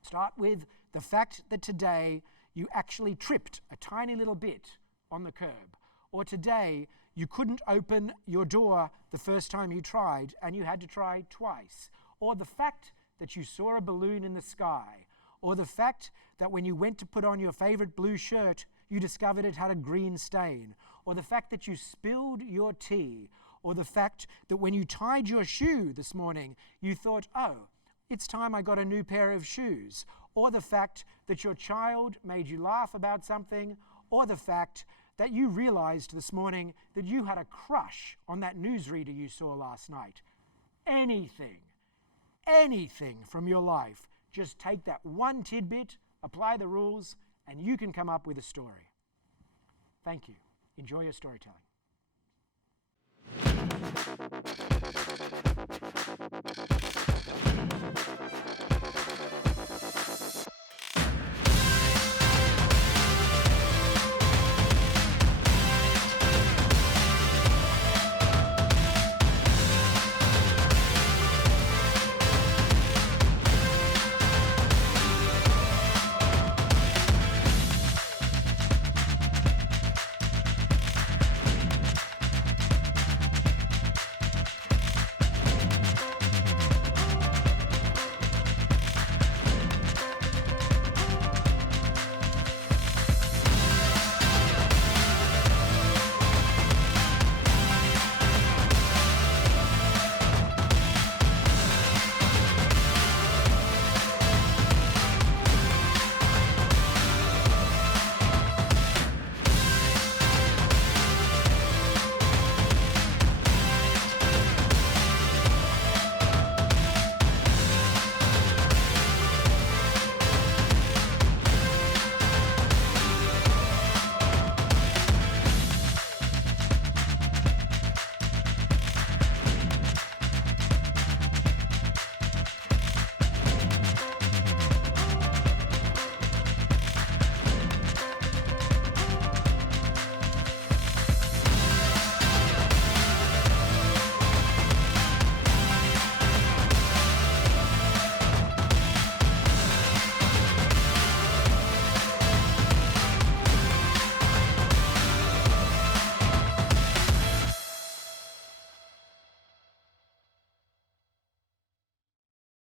Start with the fact that today you actually tripped a tiny little bit on the curb, or today you couldn't open your door the first time you tried and you had to try twice, or the fact that you saw a balloon in the sky, or the fact that when you went to put on your favorite blue shirt, you discovered it had a green stain, or the fact that you spilled your tea, or the fact that when you tied your shoe this morning, you thought, oh, it's time I got a new pair of shoes, or the fact that your child made you laugh about something, or the fact that you realized this morning that you had a crush on that newsreader you saw last night. Anything from your life, just take that one tidbit, apply the rules, and you can come up with a story. Thank you. Enjoy your storytelling.